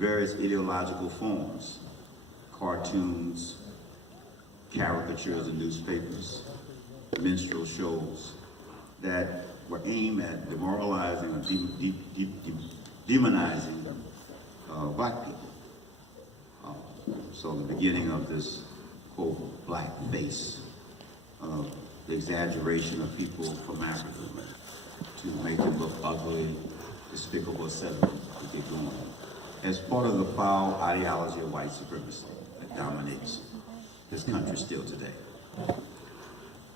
various ideological forms, cartoons, caricatures in newspapers, minstrel shows that were aimed at demoralizing or demonizing black people. So the beginning of this, quote, blackface, the exaggeration of people from Africa to make them look ugly, despicable, etc. to get going, as part of the foul ideology of white supremacy that dominates this country still today.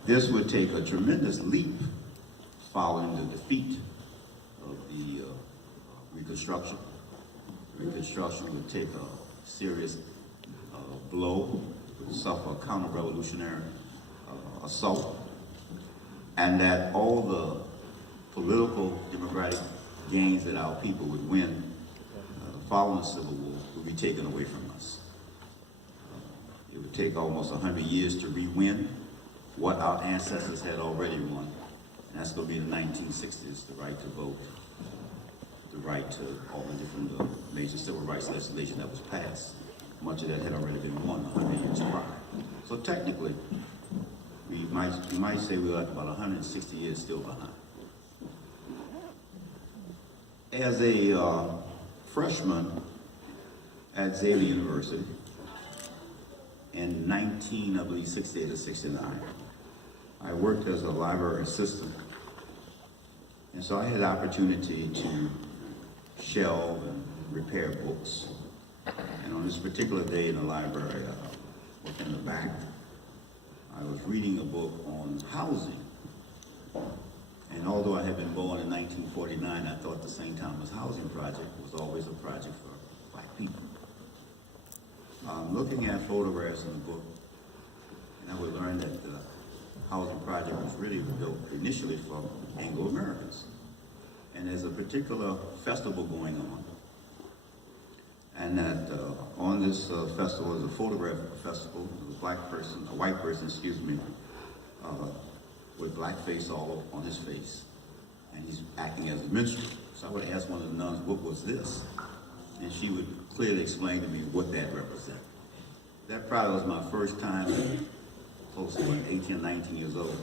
This would take a tremendous leap following the defeat of the Reconstruction. Reconstruction would take a serious blow, would suffer a counter-revolutionary assault, and that all the political democratic gains that our people would win following the Civil War would be taken away from us. It would take almost 100 years to re-win what our ancestors had already won, and that's going to be the 1960s, the right to vote, the right to all the different major civil rights legislation that was passed. Much of that had already been won 100 years prior. So technically, we might say we're like about 160 years still behind. As a freshman at Xavier University in 1968 or 69, I worked as a library assistant. And so I had the opportunity to shelve and repair books. And on this particular day in the library, in the back, I was reading a book on housing. And although I had been born in 1949, I thought the St. Thomas Housing Project was always a project for black people. Looking at photographs in the book, and I would learn that the housing project was really built initially for Anglo-Americans. And there's a particular festival going on. And that on this festival is a photograph festival of a white person, with blackface all on his face, and he's acting as a minstrel. So I would ask one of the nuns, what was this? And she would clearly explain to me what that represented. That probably was my first time, close to 18 or 19 years old,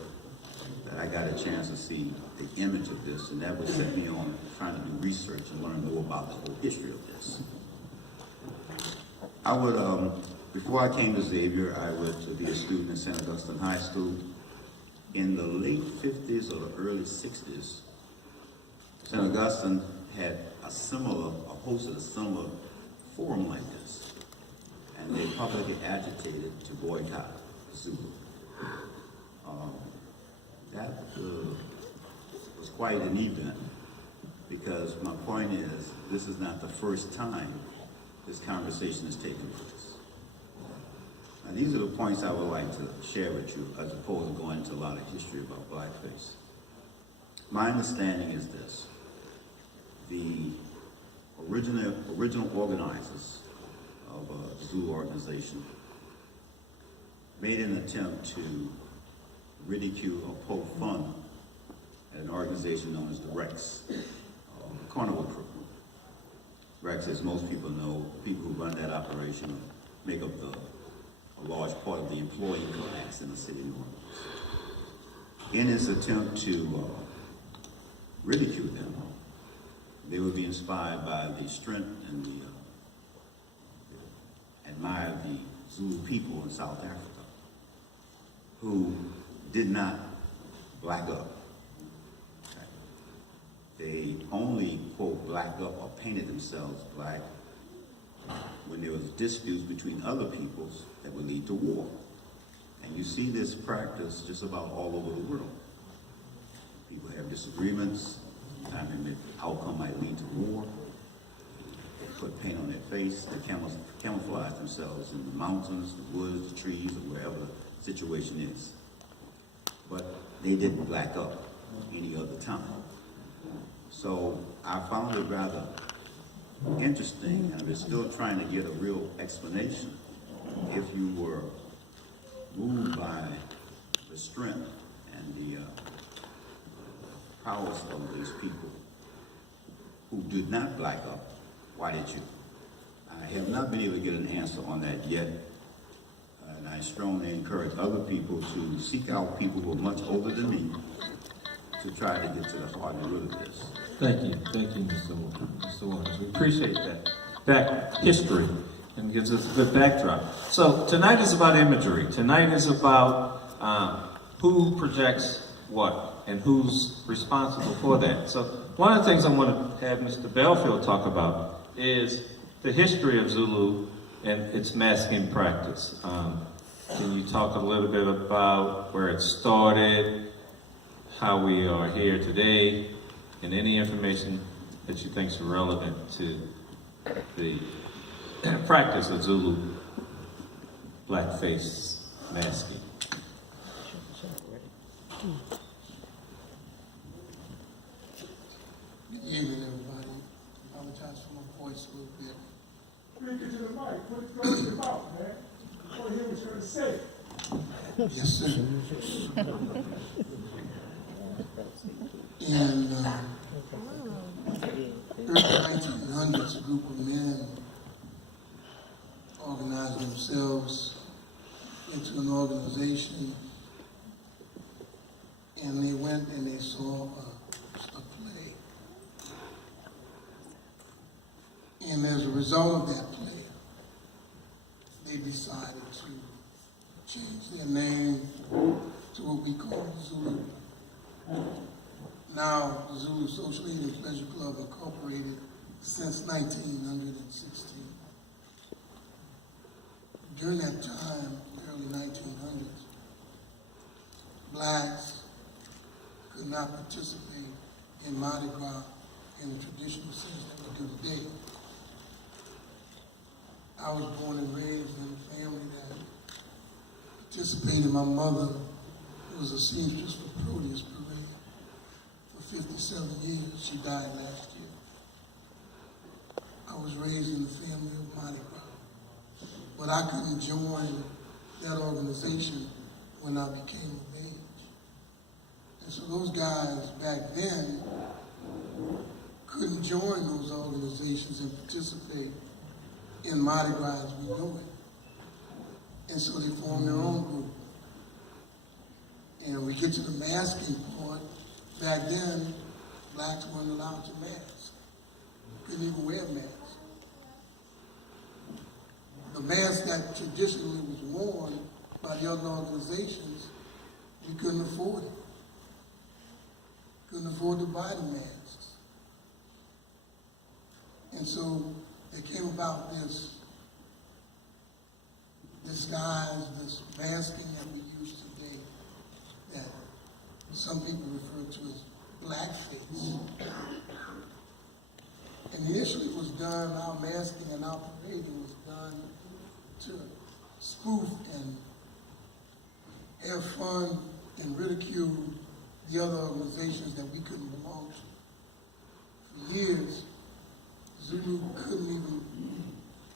that I got a chance to see the image of this, and that would set me on trying to do research and learn more about the whole history of this. I would, before I came to Xavier, I would be a student at St. Augustine High School. In the late 50s or the early 60s, St. Augustine had hosted a similar forum like this, and they publicly agitated to boycott Zulu. That was quite an event, because my point is, this is not the first time this conversation has taken place. Now, these are the points I would like to share with you, as opposed to going into a lot of history about blackface. My understanding is this: the original organizers of the Zulu organization made an attempt to ridicule or poke fun at an organization known as the Rex, the Carnival Crew. Rex, as most people know, people who run that operation make up a large part of the employee class in the city of New Orleans. In his attempt to ridicule them, they would be inspired by the strength and admire the Zulu people in South Africa, who did not black up. Okay. They only, quote, black up or painted themselves black when there was disputes between other peoples that would lead to war. And you see this practice just about all over the world. People have disagreements. Sometimes the outcome might lead to war. They put paint on their face. They camouflage themselves in the mountains, the woods, the trees, or wherever the situation is. But they didn't black up any other time. So I found it rather interesting, and we're still trying to get a real explanation. If you were moved by the strength and the prowess of these people who did not black up, why did you? I have not been able to get an answer on that yet. And I strongly encourage other people to seek out people who are much older than me to try to get to the heart and root of this. Thank you, Mr. Waters. We appreciate that back history and gives us a good backdrop. So tonight is about imagery. Tonight is about who projects what and who's responsible for that. So one of the things I want to have Mr. Belfield talk about is the history of Zulu and its masking practice. Can you talk a little bit about where it started, how we are here today, and any information that you think is relevant to the practice of Zulu blackface masking? Good evening, everybody. I apologize for my voice a little bit. Bring it to the mic. What it's going to be about, man? I want to hear what you're going to say. Yes, sir. In early 1900s, a group of men organized themselves into an organization, and they went and they saw a play. And as a result of that play, they decided to change their name to what we call Zulu. Now, the Zulu Social Aid and Pleasure Club incorporated since 1916. During that time, early 1900s, blacks could not participate in Mardi Gras in the traditional sense that we do today. I was born and raised in a family that participated. My mother was a seamstress for Produce Parade for 57 years. She died last year. I was raised in the family of Mardi Gras, but I couldn't join that organization when I became of age. And so those guys back then couldn't join those organizations and participate in Mardi Gras as we know it. And so they formed their own group. And we get to the masking part. Back then, blacks weren't allowed to mask. Couldn't even wear masks. The mask that traditionally was worn by the other organizations, we couldn't afford it. Couldn't afford to buy the masks. And so they came about this disguise, this masking that we use today, that some people refer to as blackface. And initially it was done, our masking and our parading was done to spoof and have fun and ridicule the other organizations that we couldn't belong to. For years, Zulu couldn't even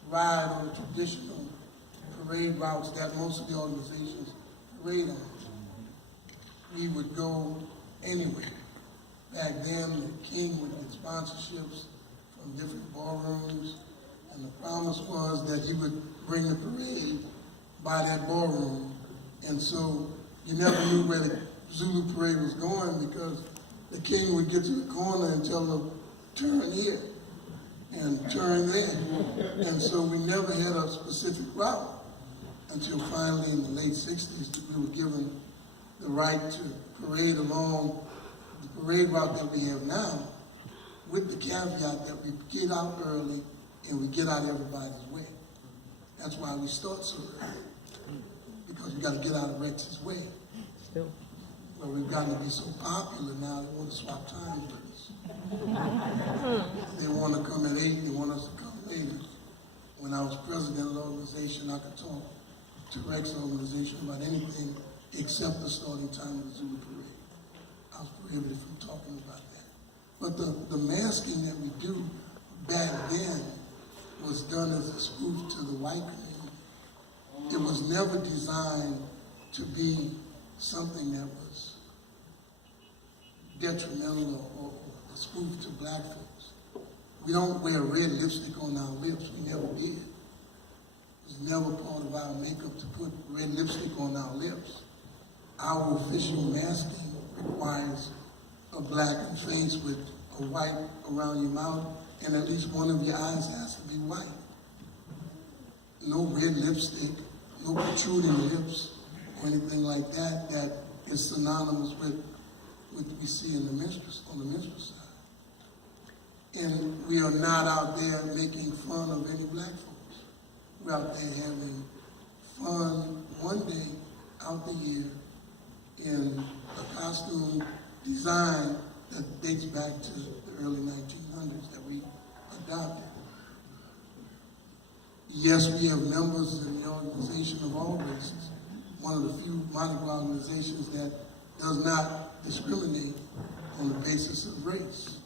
ride on the traditional parade routes that most of the organizations parade on. We would go anywhere. Back then, the king would get sponsorships from different ballrooms, and the promise was that he would bring the parade by that ballroom. And so you never knew where the Zulu parade was going because the king would get to the corner and tell them, turn here and turn there. And so we never had a specific route until finally in the late 60s we were given the right to parade along the parade route that we have now, with the caveat that we get out early and we get out everybody's way. That's why we start so early, because we got to get out of Rex's way. Still. But we've gotten to be so popular now, they want to swap time with us. They want to come at 8, they want us to come later. When I was president of the organization, I could talk to Rex's organization about anything except the starting time of the Zulu parade. I was prohibited from talking about that. But the masking that we do back then was done as a spoof to the white community. It was never designed to be something that was detrimental or a spoof to black folks. We don't wear red lipstick on our lips. We never did. It was never part of our makeup to put red lipstick on our lips. Our official masking requires a blackened face with a white around your mouth, and at least one of your eyes has to be white. No red lipstick, no protruding lips, or anything like that that is synonymous with what we see in the on the minstrel side. And we are not out there making fun of any black folks. We're out there having fun one day out the year in a costume design that dates back to the early 1900s that we adopted. Yes, we have members in the organization of all races, one of the few Mardi Gras organizations that does not discriminate on the basis of race.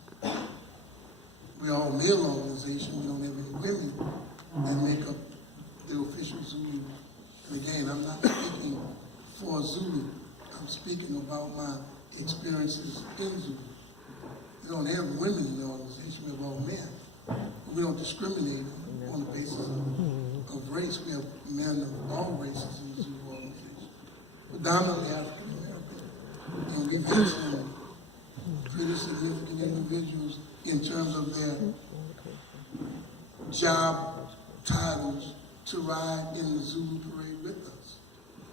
We're all male organization. We don't have any women that make up the official Zulu. And again, I'm not speaking for Zulu. I'm speaking about my experiences in Zulu. We don't have women in the organization. We have all men. But we don't discriminate on the basis of race. We have men of all races in the Zulu organization, predominantly African American. And we've had some pretty significant individuals in terms of their job titles to ride in the Zulu parade with us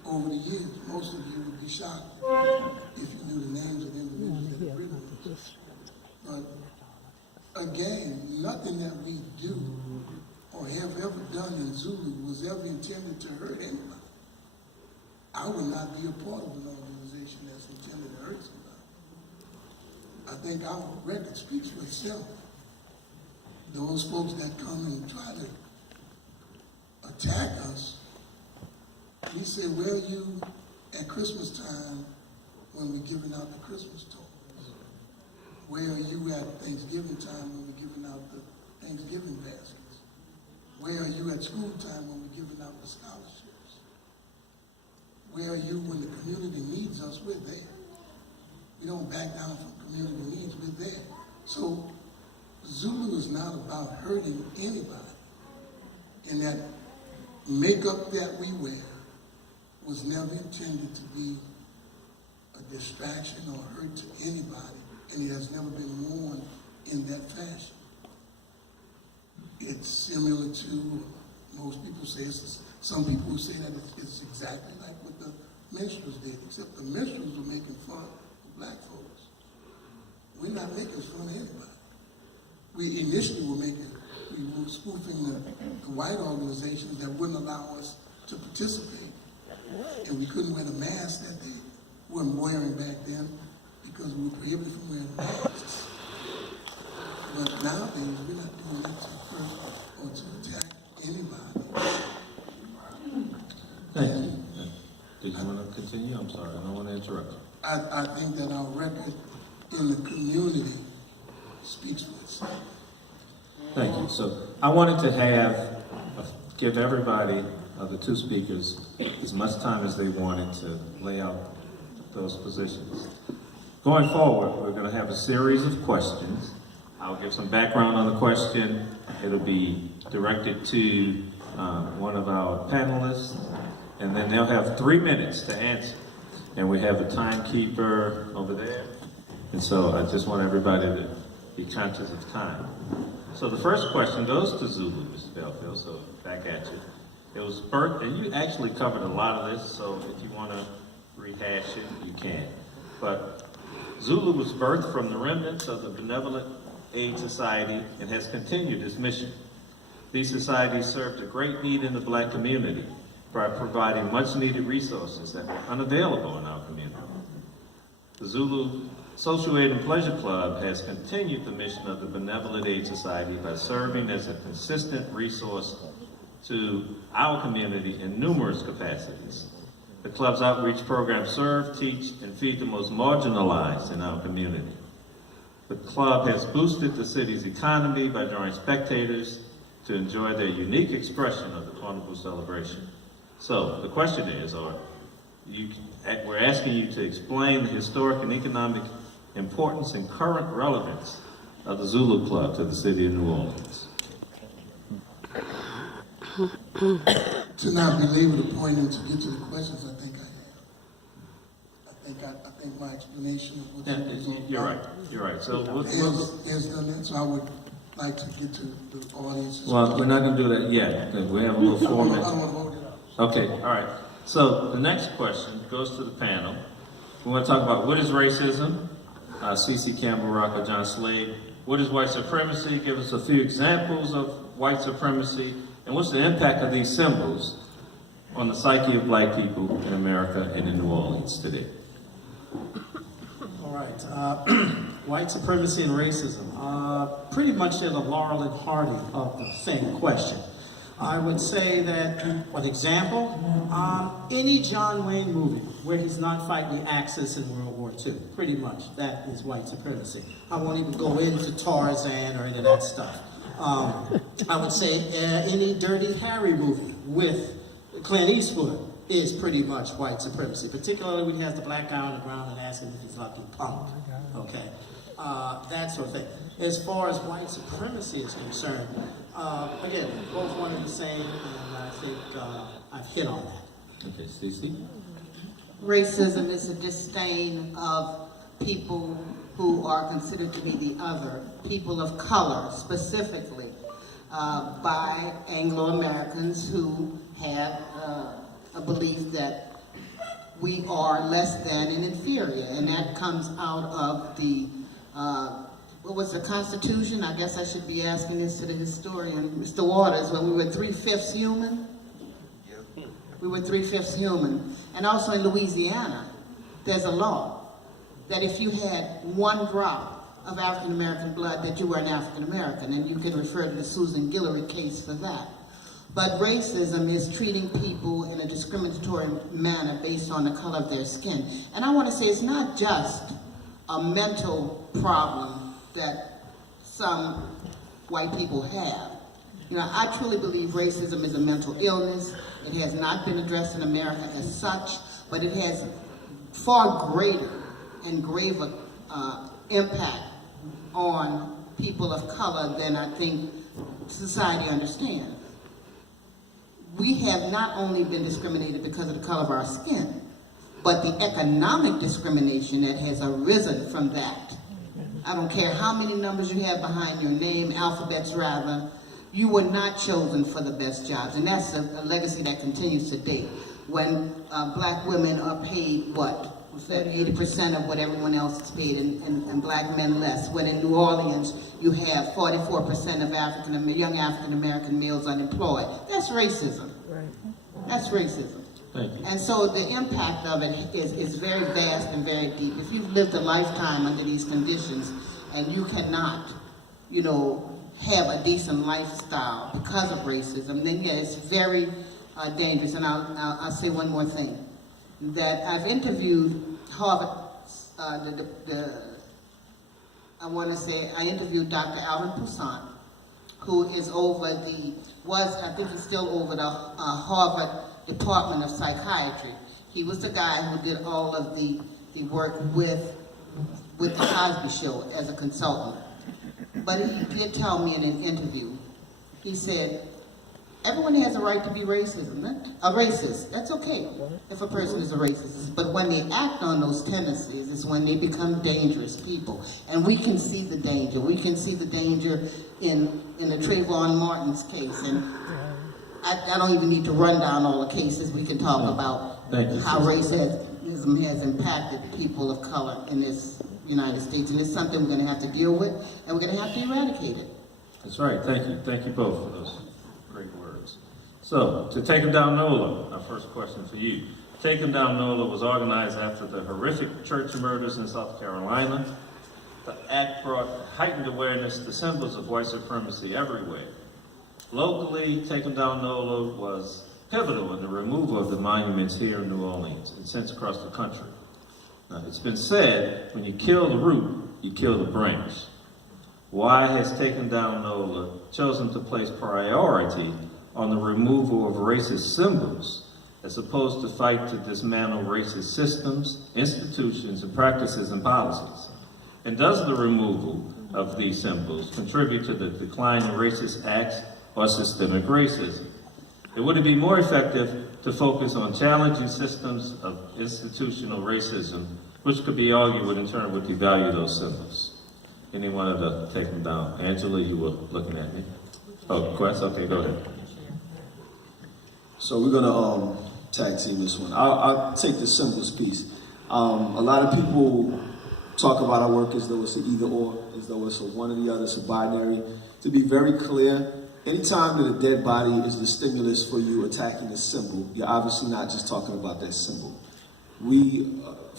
over the years. Most of you would be shocked if you knew the names of individuals that have ridden with us. But again, nothing that we do or have ever done in Zulu was ever intended to hurt anybody. I would not be a part of an organization that's intended to hurt somebody. I think our record speaks for itself. Those folks that come and try to attack us, we say, where are you at Christmas time when we're giving out the Christmas toys? Where are you at Thanksgiving time when we're giving out the Thanksgiving baskets? Where are you at school time when we're giving out the scholarships? Where are you when the community needs us? We're there. We don't back down from community needs. We're there. So Zulu is not about hurting anybody. And that makeup that we wear was never intended to be a distraction or hurt to anybody. And it has never been worn in that fashion. It's similar to, most people say, some people who say that it's exactly like what the minstrels did, except the minstrels were making fun of black folks. We're not making fun of anybody. We initially were spoofing the white organizations that wouldn't allow us to participate. And we couldn't wear the masks that they weren't wearing back then because we were prohibited from wearing masks. But nowadays, we're not doing that to hurt or to attack anybody. Thank you. Did you want to continue? I'm sorry, I don't want to interrupt you. I think that our record in the community speaks for itself. Thank you. So I wanted to give everybody, the two speakers, as much time as they wanted to lay out those positions. Going forward, we're going to have a series of questions. I'll give some background on the question. It'll be directed to one of our panelists, and then they'll have 3 minutes to answer. And we have a timekeeper over there. And so I just want everybody to be conscious of time. So the first question goes to Zulu, Mr. Belfield, so back at you. It was birthed, and you actually covered a lot of this, so if you want to rehash it, you can. But Zulu was birthed from the remnants of the Benevolent Aid Society and has continued its mission. These societies served a great need in the black community by providing much needed resources that were unavailable in our community. The Zulu Social Aid and Pleasure Club has continued the mission of the Benevolent Aid Society by serving as a consistent resource to our community in numerous capacities. The club's outreach programs serve, teach, and feed the most marginalized in our community. The club has boosted the city's economy by drawing spectators to enjoy their unique expression of the Carnival celebration. So the question is, we're asking you to explain the historic and economic importance and current relevance of the Zulu Club to the city of New Orleans? To not belabor the point and to get to the questions, I think I have. I think my explanation of what Yeah, was all you're right. about You're right. So, is done that. So I would like to get to the audience. well, we're not going to do that yet because we have a little I don't format. want to vote it out. Okay, all right. So the next question goes to the panel. We want to talk about what is racism? C.C. Campbell, Rocker, John Slade. What is white supremacy? Give us a few examples of white supremacy. And what's the impact of these symbols on the psyche of black people in America and in New Orleans today? All right, white supremacy and racism. Pretty much they're the Laurel and Hardy of the same question. I would say that, an example, any John Wayne movie where he's not fighting the Axis in World War II, pretty much that is white supremacy. I won't even go into Tarzan or any of that stuff. I would say any Dirty Harry movie with Clint Eastwood is pretty much white supremacy, particularly when he has the black guy on the ground and asking if he's lucky punk, okay? That sort of thing. As far as white supremacy is concerned, again, both one and the same, and I think I've hit on that. Okay, Stacey? Racism is a disdain of people who are considered to be the other, people of color specifically, by Anglo-Americans who have a belief that we are less than and inferior, and that comes out of the, what was the Constitution? I guess I should be asking this to the historian, Mr. Waters, when we were 3/5 human. We were 3/5 human. And also in Louisiana, there's a law that if you had 1 drop of African American blood, that you were an African American, and you can refer to the Susan Guillory case for that. But racism is treating people in a discriminatory manner based on the color of their skin. And I want to say it's not just a mental problem that some white people have. You know, I truly believe racism is a mental illness. It has not been addressed in America as such, but it has far greater and graver impact on people of color than I think society understands. We have not only been discriminated because of the color of our skin, but the economic discrimination that has arisen from that. I don't care how many numbers you have behind your name, alphabets rather, you were not chosen for the best jobs. And that's a legacy that continues to date. When black women are paid, what? 80% of what everyone else is paid, and black men less. When in New Orleans, you have 44% of young African-American males unemployed. That's racism. Right. That's racism. Thank you. And so the impact of it is very vast and very deep. If you've lived a lifetime under these conditions and you cannot, you know, have a decent lifestyle because of racism, then yeah, it's very dangerous. And I'll say one more thing. That I've interviewed Harvard, I interviewed Dr. Alvin Poussaint, who is I think he's still over the Harvard Department of Psychiatry. He was the guy who did all of the work with the Cosby Show as a consultant. But he did tell me in an interview, he said, everyone has a right to be a racist. That's okay if a person is a racist. But when they act on those tendencies is when they become dangerous people. And we can see the danger. We can see the danger in the Trayvon Martin's case. And I don't even need to run down all the cases. We can talk about how racism has impacted people of color in this United States. And it's something we're going to have to deal with, and we're going to have to eradicate it. That's right. Thank you. Thank you both for those great words. So, to Take Em Down Nola, our first question for you. Take Em Down Nola was organized after the horrific church murders in South Carolina. The act brought heightened awareness to symbols of white supremacy everywhere. Locally, Take Em Down Nola was pivotal in the removal of the monuments here in New Orleans and since across the country. Now, it's been said, when you kill the root, you kill the branch. Why has Take Em Down Nola chosen to place priority on the removal of racist symbols as opposed to fight to dismantle racist systems, institutions, and practices and policies? And does the removal of these symbols contribute to the decline in racist acts or systemic racism? It would be more effective to focus on challenging systems of institutional racism, which could be argued would in turn would devalue those symbols. Anyone of the Take Them Down? Angela, you were looking at me. Oh, Quest? Okay, go ahead. So we're gonna tag team this one. I'll take the symbols piece. A lot of people talk about our work as though it's an either or, as though it's a one or the other, it's a binary. To be very clear, anytime that a dead body is the stimulus for you attacking a symbol, you're obviously not just talking about that symbol. We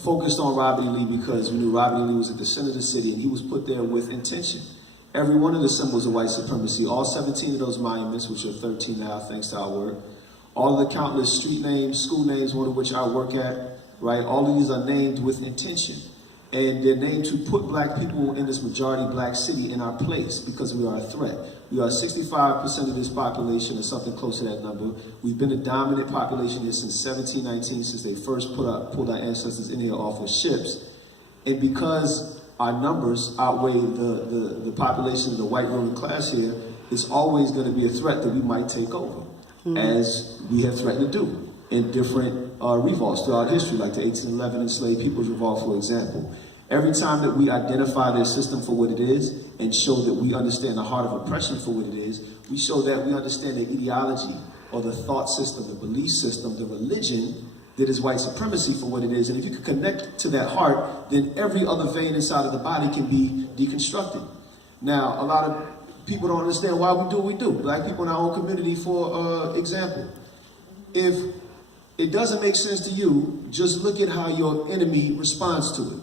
focused on Robert E. Lee because we knew Robert E. Lee was at the center of the city and he was put there with intention. Every one of the symbols of white supremacy, all 17 of those monuments, which are 13 now thanks to our work, all of the countless street names, school names, one of which I work at, right? All of these are named with intention. And they're named to put black people in this majority black city in our place because we are a threat. We are 65% of this population or something close to that number. We've been a dominant population here since 1719, since they first pulled our ancestors in here off of ships. And because our numbers outweigh the population of the white ruling class here, it's always going to be a threat that we might take over, as we have threatened to do in different revolts throughout history, like the 1811 enslaved people's revolt, for example. Every time that we identify their system for what it is and show that we understand the heart of oppression for what it is, we show that we understand the ideology or the thought system, the belief system, the religion that is white supremacy for what it is. And if you can connect to that heart, then every other vein inside of the body can be deconstructed. Now, a lot of people don't understand why we do what we do. Black people in our own community, for example. If it doesn't make sense to you, just look at how your enemy responds to it.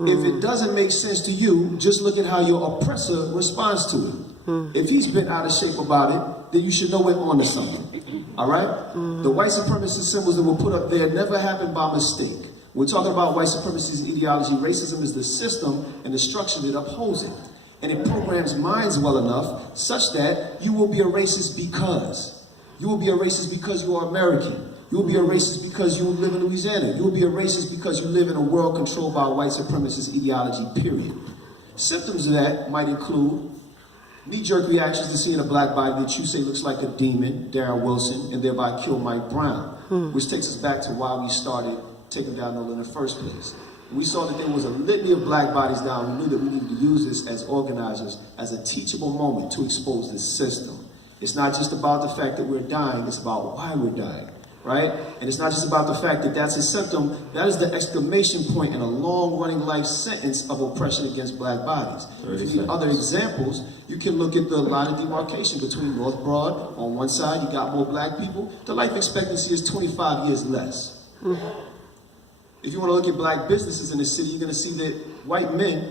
If it doesn't make sense to you, just look at how your oppressor responds to it. If he's been out of shape about it, then you should know we're on to something. All right? The white supremacist symbols that were put up there never happened by mistake. We're talking about white supremacy's ideology. Racism is the system and the structure that upholds it. And it programs minds well enough such that you will be a racist because. You will be a racist because you are American. You will be a racist because you live in Louisiana. You will be a racist because you live in a world controlled by a white supremacist ideology, period. Symptoms of that might include knee-jerk reactions to seeing a black body that you say looks like a demon, Darren Wilson, and thereby kill Mike Brown, which takes us back to why we started Take Em Down Nola in the first place. We saw that there was a litany of black bodies down. We knew that we needed to use this as organizers, as a teachable moment to expose this system. It's not just about the fact that we're dying, it's about why we're dying, right? And it's not just about the fact that that's a symptom, that is the exclamation point in a long-running life sentence of oppression against black bodies. If you need other examples, you can look at the line of demarcation between North Broad. On one side, you got more black people. The life expectancy is 25 years less. If you want to look at black businesses in the city, you're going to see that white men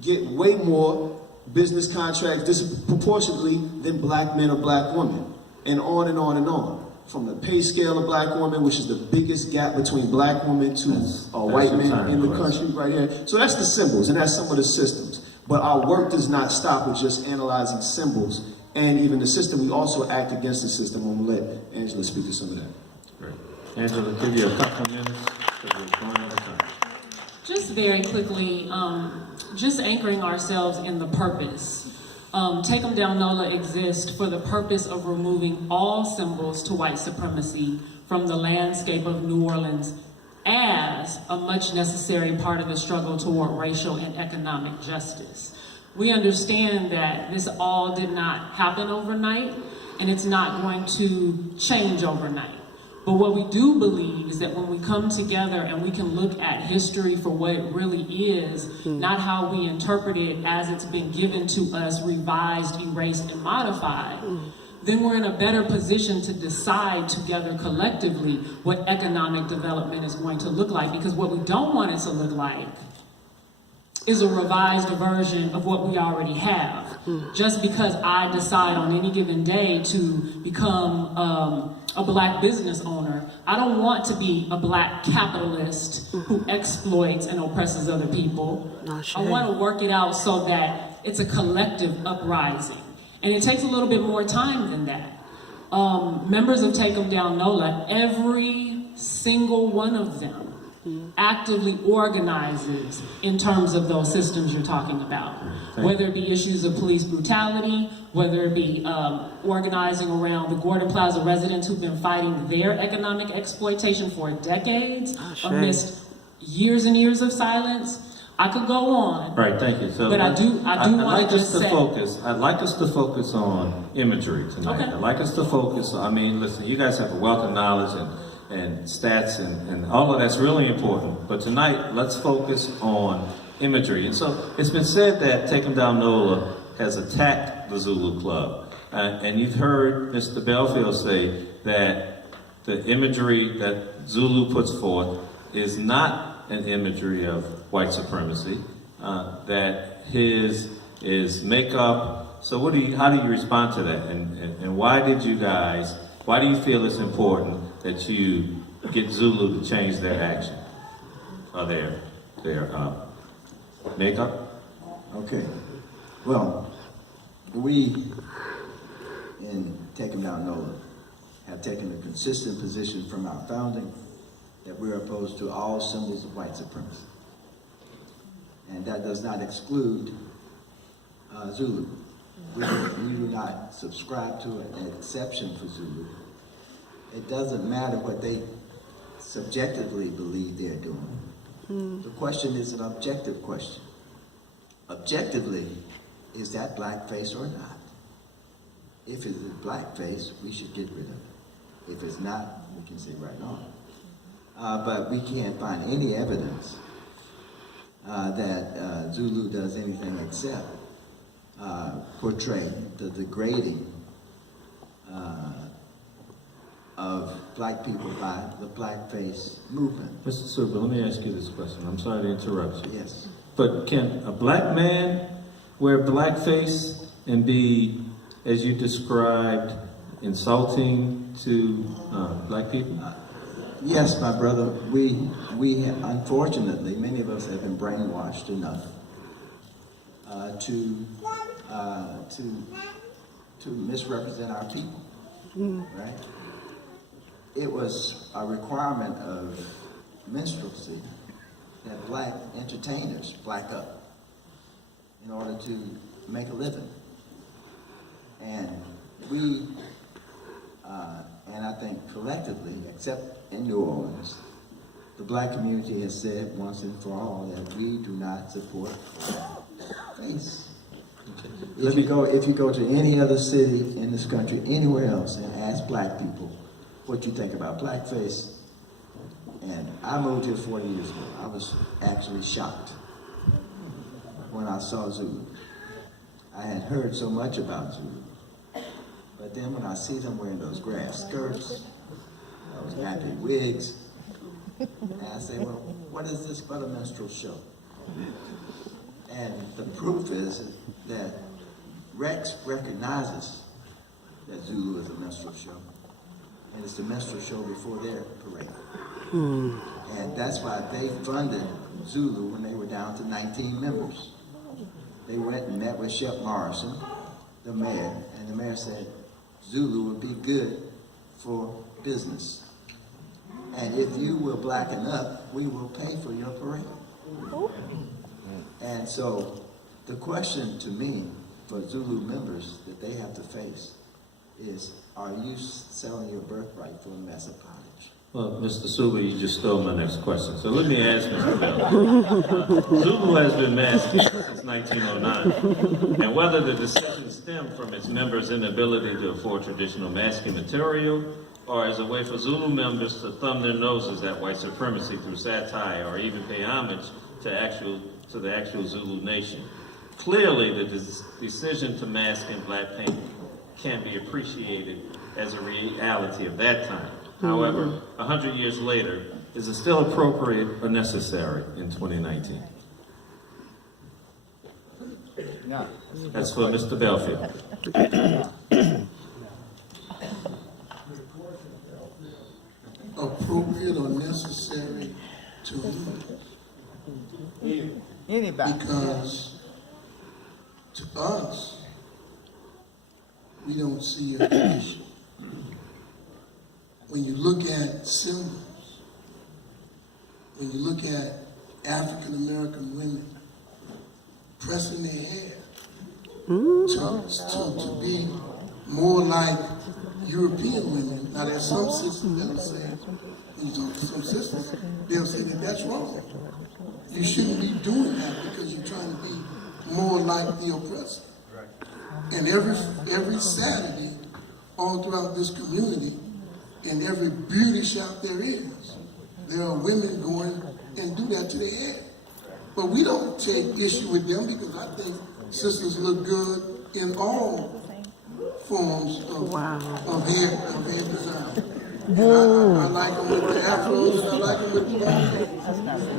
get way more business contracts disproportionately than black men or black women, and on and on and on. From the pay scale of black women, which is the biggest gap between black women to white men in the country right here. So that's the symbols, and that's some of the systems. But our work does not stop with just analyzing symbols and even the system. We also act against the system. I'm going to let Angela speak to some of that. Great. Angela, give you a couple of minutes. Just very quickly, just anchoring ourselves in the purpose. Take Em Down Nola exists for the purpose of removing all symbols to white supremacy from the landscape of New Orleans as a much necessary part of the struggle toward racial and economic justice. We understand that this all did not happen overnight, and it's not going to change overnight. But what we do believe is that when we come together and we can look at history for what it really is, not how we interpret it as it's been given to us, revised, erased, and modified, then we're in a better position to decide together collectively what economic development is going to look like. Because what we don't want it to look like is a revised version of what we already have. Just because I decide on any given day to become a black business owner, I don't want to be a black capitalist who exploits and oppresses other people. I want to work it out so that it's a collective uprising. And it takes a little bit more time than that. Members of Take Em Down Nola, every single one of them actively organizes in terms of those systems you're talking about. Whether it be issues of police brutality, whether it be organizing around the Gordon Plaza residents who've been fighting their economic exploitation for decades amidst years and years of silence. I could go on. Right, thank you. So but I do want to just say. I'd like us to focus on imagery tonight. Okay. I'd like us to focus, I mean, listen, you guys have a wealth of knowledge and stats and all of that's really important. But tonight, let's focus on imagery. And so it's been said that Take Em Down Nola has attacked the Zulu Club. And you've heard Mr. Belfield say that the imagery that Zulu puts forth is not an imagery of white supremacy, that his is makeup. So how do you respond to that? And why do you feel it's important that you get Zulu to change their action or their makeup? Okay. Well, we in Take Em Down Nola have taken a consistent position from our founding that we're opposed to all symbols of white supremacy. And that does not exclude Zulu. We do not subscribe to an exception for Zulu. It doesn't matter what they subjectively believe they're doing. The question is an objective question. Objectively, is that blackface or not? If it's blackface, we should get rid of it. If it's not, we can say right on. But we can't find any evidence that Zulu does anything except portray the degrading of black people by the blackface movement. Mr. Super, let me ask you this question. I'm sorry to interrupt you. Yes. But can a black man wear blackface and be, as you described, insulting to black people? Yes, my brother. We unfortunately, many of us have been brainwashed enough to misrepresent our people, right? It was a requirement of minstrelsy that black entertainers black up in order to make a living. And we, and I think collectively, except in New Orleans, the black community has said once and for all that we do not support blackface. If you go to any other city in this country, anywhere else, and ask black people what you think about blackface, and I moved here 40 years ago. I was actually shocked when I saw Zulu. I had heard so much about Zulu, but then when I see them wearing those grass skirts, those nappy wigs, and I say, well, what is this but a minstrel show? And the proof is that Rex recognizes that Zulu is a minstrel show, and it's the minstrel show before their parade. And that's why they funded Zulu when they were down to 19 members. They went and met with Shep Morrison, the mayor, and the mayor said, Zulu would be good for business. And if you will blacken up, we will pay for your parade. And so the question to me for Zulu members that they have to face is, are you selling your birthright for a mess of pottage? Well, Mr. Suba, you just stole my next question. So let me ask Mr. Bell. Zulu has been masking since 1909. And whether the decision stemmed from its members' inability to afford traditional masking material, or as a way for Zulu members to thumb their noses at white supremacy through satire, or even pay homage to the actual Zulu nation. Clearly, the decision to mask in black paint can be appreciated as a reality of that time. However, 100 years later, is it still appropriate or necessary in 2019? No. That's for Mr. Belfield. Appropriate or necessary to Anybody. because to us, we don't see a issue. When you look at symbols, when you look at African American women pressing their hair to be more like European women. Now there's some sisters that'll say, when you talk to some sisters, they'll say that that's wrong. You shouldn't be doing that because you're trying to be more like the oppressor. And every Saturday, all throughout this community, in every beauty shop there are women going and do that to their hair. But we don't take issue with them because I think sisters look good in all forms of hair design. And I like them with the afros and I like them with the long hair.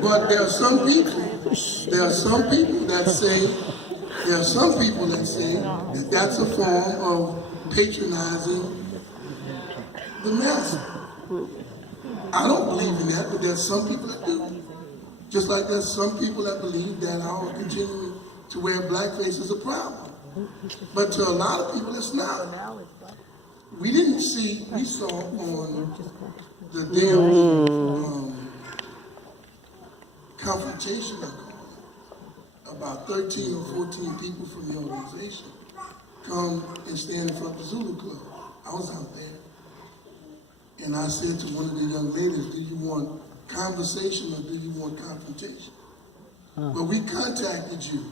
But there are some people that say that that's a form of patronizing the master. I don't believe in that, but there's some people that do. Just like there's some people that believe that our continuing to wear blackface is a problem. But to a lot of people, it's not. We saw on the daily confrontation, I call it, about 13 or 14 people from the organization come and stand in front of the Zulu Club. I was out there. And I said to one of the young ladies, do you want conversation or do you want confrontation? But we contacted you.